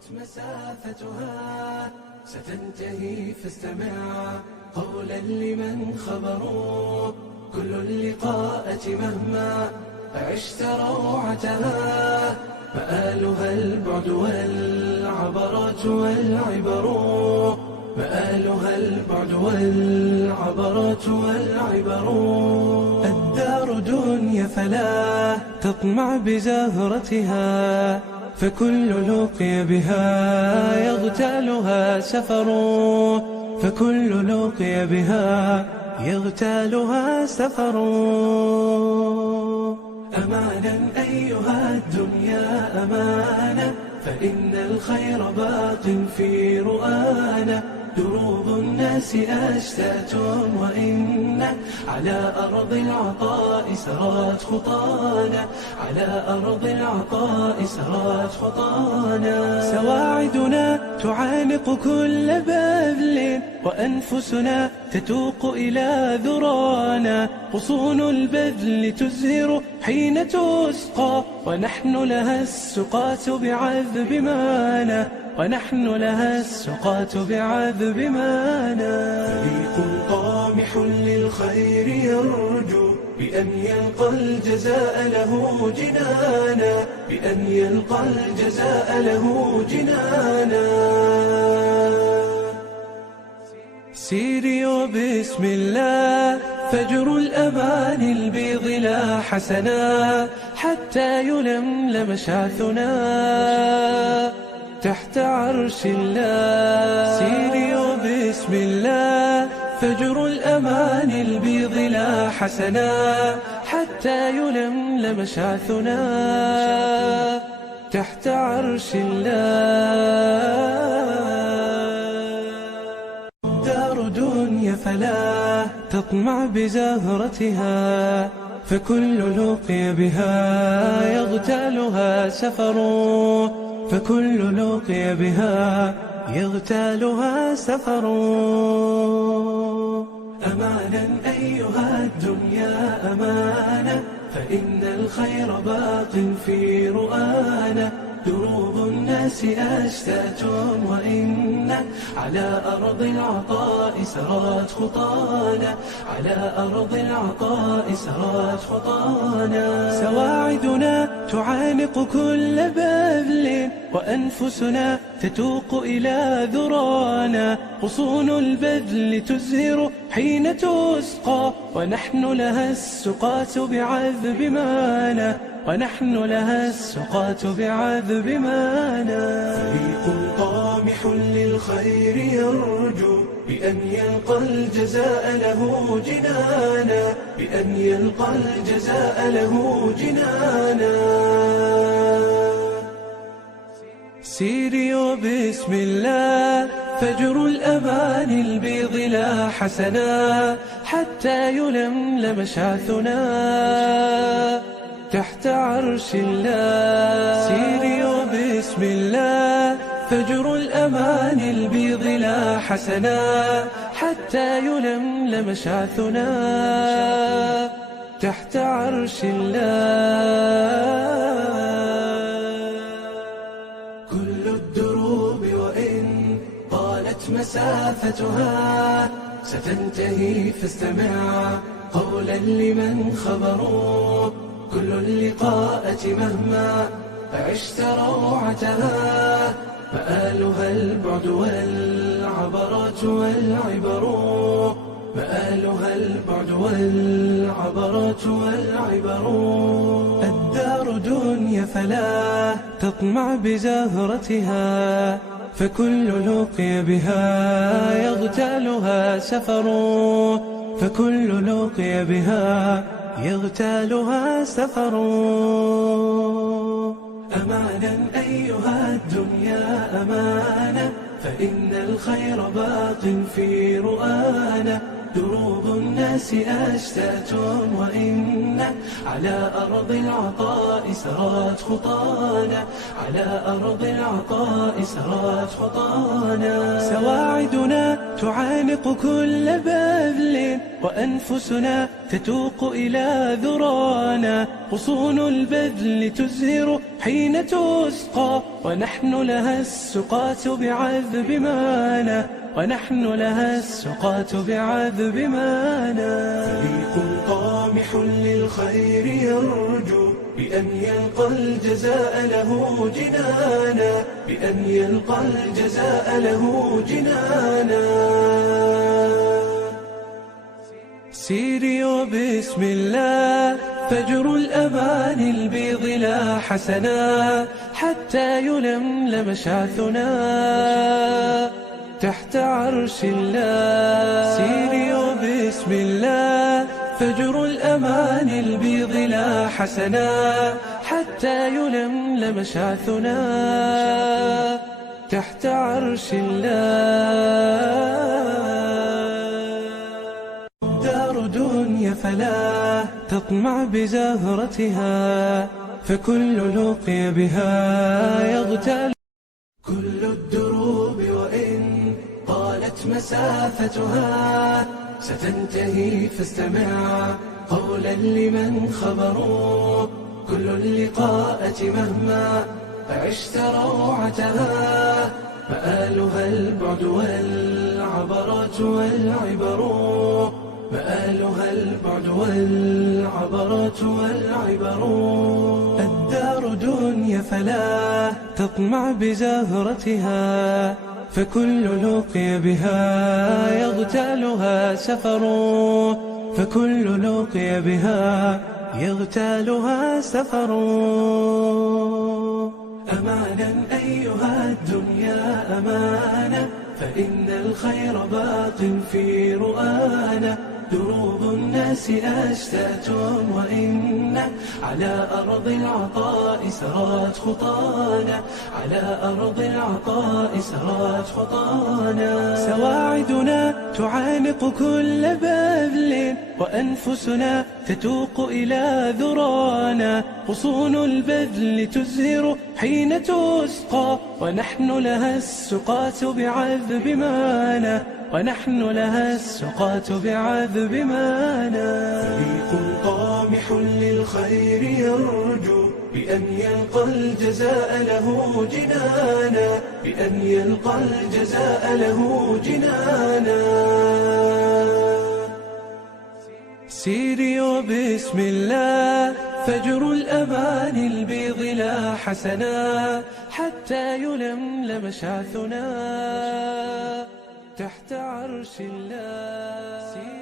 طالت مسافتها ستنتهي فاستمع قولا لمن خبروا كل اللقاءة مهما عشت روعتها مآلها البعد والعبرات والعبر مآلها البعد والعبرات والعبر الدار دنيا فلا تطمع بزهرتها فكل لقي بها يغتالها سفر فكل لقي بها يغتالها سفر أمانا أيها الدنيا أمانا فإن الخير باق في رؤانا دروب الناس أشتات وإن على أرض العطاء سرت خطانا على أرض العطاء سرت خطانا سواعدنا تعانق كل بذل وأنفسنا تتوق إلى ذرانا غصون البذل تزهر حين تسقى ونحن لها السقاة بعذب مانا ونحن لها السقاة بعذب مانا فريق طامح للخير يرجو بأن يلقى الجزاء له جنانا بأن يلقى الجزاء له جنانا سيري وبسم الله فجر الأمان البيض لا حسنا حتى يلملم شعثنا تحت عرش الله سيري وبسم الله فجر الأمان البيض لا حسنا حتى يلملم شعثنا تحت عرش الله دار دنيا فلا تطمع بزهرتها فكل لقي بها يغتالها سفر فكل لقي بها يغتالها سفر أمانا أيها الدنيا أمانا فإن الخير باق في رؤانا دروب الناس أشتات وإن على أرض العطاء سرت خطانا على أرض العطاء سرت خطانا سواعدنا تعانق كل بذل وأنفسنا تتوق إلى ذرانا غصون البذل تزهر حين تسقى ونحن لها السقاة بعذب مانا ونحن لها السقاة بعذب مانا فريق طامح للخير يرجو بأن يلقى الجزاء له جنانا بأن يلقى الجزاء له جنانا سيري وبسم الله فجر الأمان البيض لا حسنا حتى يلملم شعثنا تحت عرش الله سيري وبسم الله فجر الأمان البيض لا حسنا حتى يلملم شعثنا تحت عرش الله كل الدروب وإن طالت مسافتها ستنتهي فاستمع قولا لمن خبروا كل اللقاءة مهما عشت روعتها مآلها البعد والعبرات والعبر مآلها البعد والعبرات والعبر الدار دنيا فلا تطمع بزهرتها فكل لقي بها يغتالها سفر فكل لقي بها يغتالها سفر أمانا أيها الدنيا أمانا فإن الخير باق في رؤانا دروب الناس أشتات وإن على أرض العطاء سرت خطانا، على أرض العطاء سرت خطانا. سواعدنا تعانق كل بذل، وأنفسنا تتوق إلى ذرانا. غصون البذل تزهر حين تسقى، ونحن لها السقاة بعذب مانا، ونحن لها السقاة بعذب مانا. فريق طامح للخير يرجو بأن يلقى الجزاء له جنانا، بأن يلقى الجزاء له جنانا. سيري وبسم الله فجر الأمان البيض لا حسنا، حتى يلملم شعثنا تحت عرش الله. سيري وبسم الله فجر الأمان البيض لا حسنا، حتى يلملم شعثنا تحت عرش الله. دار دنيا فلا تطمع بزهرتها، فكل لقي بها يغتال. كل الدروب وإن طالت مسافتها ستنتهي، فاستمع قولا لمن خبروا. كل اللقاءة مهما عشت روعتها، مآلها البعد والعبرات والعبر، مآلها البعد والعبرات والعبر. الدار دنيا فلا تطمع بزهرتها، فكل لقي بها يغتالها سفر، فكل لقي بها يغتالها سفر. أمانا أيها الدنيا أمانة، فإن الخير باق في رؤانا. دروب الناس أشتات وإن على أرض العطاء سرت خطانا، على أرض العطاء سرت خطانا. سواعدنا تعانق كل بذل، وأنفسنا تتوق إلى ذرانا. غصون البذل تزهر حين تسقى، ونحن لها السقاة بعذب مانا، ونحن لها السقاة بعذب مانا. فريق طامح للخير يرجو بأن يلقى الجزاء له جنانا، بأن يلقى الجزاء له جنانا. سيري وبسم الله فجر الأمان البيض لا حسنا، حتى يلملم شعثنا تحت عرش الله.